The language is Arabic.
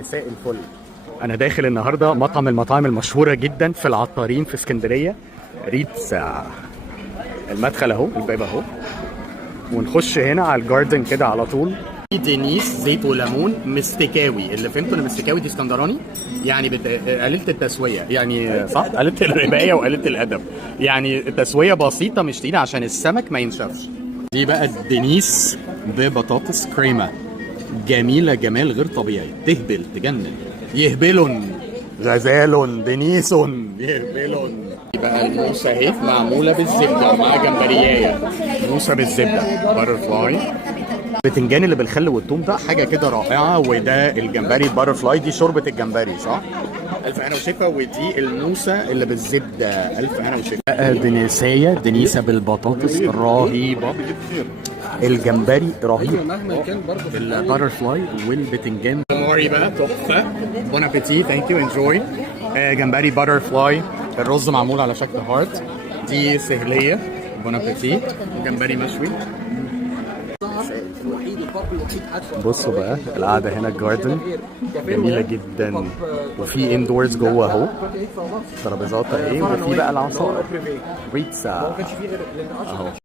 مساء الفل. انا داخل النهارده مطعم من المطاعم المشهوره جدا في العطارين في اسكندريه، ريتزا. المدخل اهو، الباب اهو، ونخش هنا على الجاردن كده على طول. دينيس زيت وليمون مستكاوي. اللي فهمته ان مستكاوي دي اسكندراني، يعني قليله التسويه، يعني صح، قليله الربايه وقليله الادب، يعني تسويه بسيطه مش تقيله عشان السمك ما ينشفش. دي بقى الدينيس ببطاطس كريمه، جميله جمال غير طبيعي، تهبل تجنن. يهبلن غزال دينيس يهبلن. بقى الموسى اهي معموله بالزبده مع جمبريايه، موسى بالزبده باتر فلاي. البتنجان اللي بالخل والثوم ده حاجه كده رائعه، وده الجمبري باتر فلاي، دي شوربه الجمبري صح؟ الف هنا وشفا. ودي الموسى اللي بالزبده، الف هنا وشفا. دنيسيه، دنيسه بالبطاطس رهيبه، الجمبري رهيب، الباتر فلاي والبتنجان موري بقى تحفه. بون ابيتي، ثانك يو، انجوي. جمبري باتر فلاي، الرز معمول على شكل هارت، دي سهليه. بون ابيتي. جمبري مشوي. بصوا بقى القعده هنا، الجاردن جميله جدا، وفي اندورز جوه اهو، ترابيزات اهي، وفي بقى العصائر ريتزا اهو.